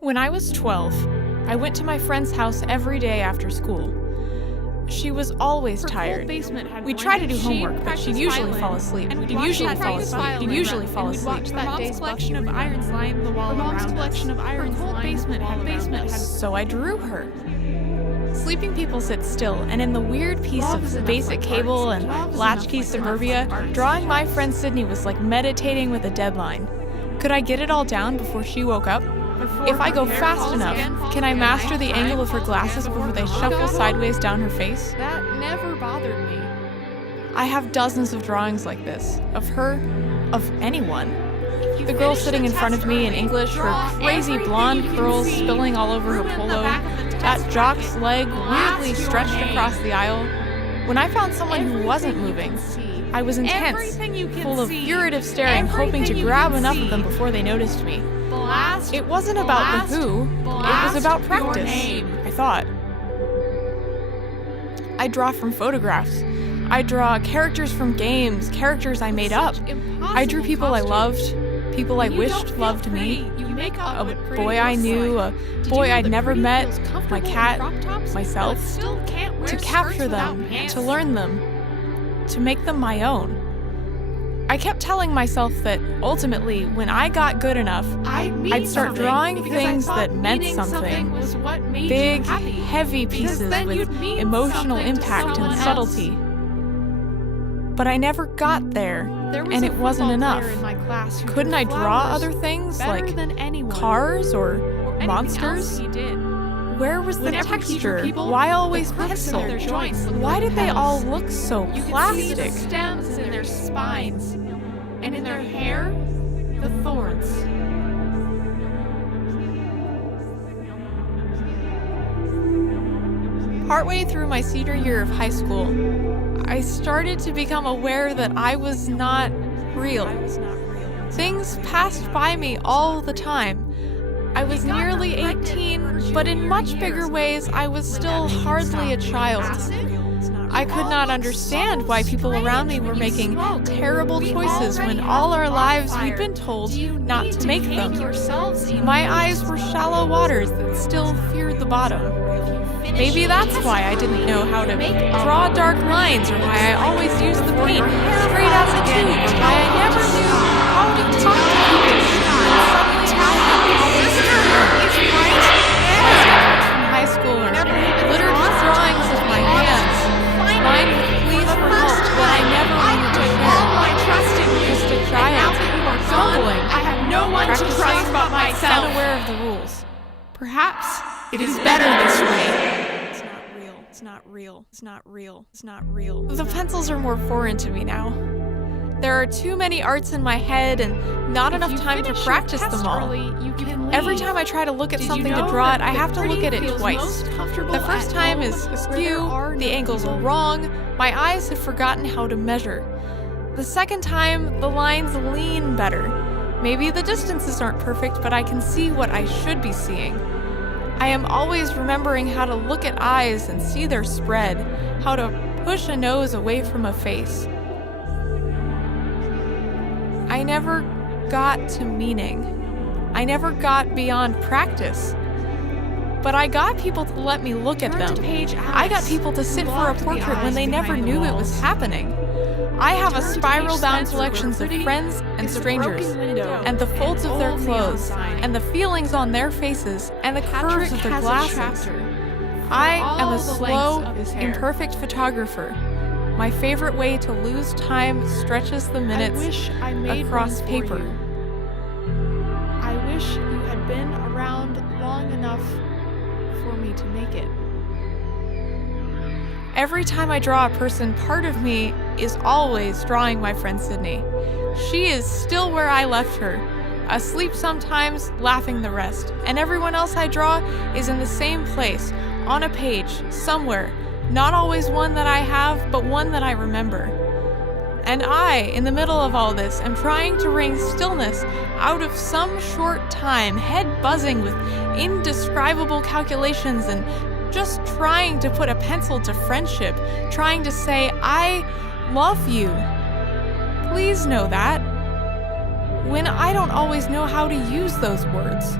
When I was 12, I went to my friend's house every day after school. She was always tired. We'd try to do homework, but she'd usually fall asleep. Her mom's collection of irons lined the wall around us. Her cold basement had so I drew her. Sleeping people sit still, and in the weird piece of basic cable and latchkey suburbia, drawing my friend Sydney was like meditating with a deadline. Could I get it all down before she woke up? If I go fast enough, can I master the angle of her glasses before they shuffle sideways down her face? That never bothered me. I have dozens of drawings like this, of her, of anyone. The girl sitting in front of me in English, her crazy blonde curls spilling all over her polo, that jock's leg weirdly stretched across the aisle. When I found someone who wasn't moving, I was intense, full of furtive staring, hoping to grab enough of them before they noticed me. It wasn't about the who, it was about practice, I thought. I draw from photographs. I draw characters from games, characters I made up. I drew people I loved, people I wished loved me, a boy I knew, a boy I'd never met, my cat, myself. To capture them, to learn them, to make them my own. I kept telling myself that ultimately, when I got good enough, I'd start drawing things that meant something. Big, heavy pieces with emotional impact and subtlety. But I never got there, and it wasn't enough. Couldn't I draw other things, like cars or monsters? Where was the texture? Why always pencil? Why did they all look so plastic? Stems in their spines, and in their hair, the thorns. Partway through my senior year of high school, I started to become aware that I was not real. Things passed by me all the time. I was nearly 18, but in much bigger ways, I was still hardly a child. I could not understand why people around me were making terrible choices when all our lives we'd been told not to make them. My eyes were shallow waters that still feared the bottom. Maybe that's why I didn't know how to draw dark lines, or why I always used the paint straight out the tube, or why I never knew how to talk to people. High school are littered with drawings of my hands, lined with pleas for help that I never wanted to share. Just a child, fumbling, I have no one to trust but myself. Unaware of the rules. Perhaps it is better this way. It's not real. It's not real. It's not real. The pencils are more foreign to me now. There are too many arts in my head and not enough time to practice them all. Every time I try to look at something to draw it, I have to look at it twice. The first time is askew, the angles are wrong, my eyes have forgotten how to measure. The second time, the lines lean better. Maybe the distances aren't perfect, but I can see what I should be seeing. I am always remembering how to look at eyes and see their spread, how to push a nose away from a face. I never got to meaning. I never got beyond practice. But I got people to let me look at them. I got people to sit for a portrait when they never knew it was happening. I have a spiral-bound collections of friends and strangers, and the folds of their clothes, and the feelings on their faces, and the curves of their glasses. I am a slow, imperfect photographer. My favorite way to lose time stretches the minutes across paper. I wish you had been around long enough for me to make it. Every time I draw a person, part of me is always drawing my friend Sydney. She is still where I left her, asleep sometimes, laughing the rest. And everyone else I draw is in the same place, on a page, somewhere. Not always one that I have, but one that I remember. And I, in the middle of all this, am trying to wring stillness out of some short time, head buzzing with indescribable calculations and just trying to put a pencil to friendship, trying to say, I love you. Please know that. When I don't always know how to use those words.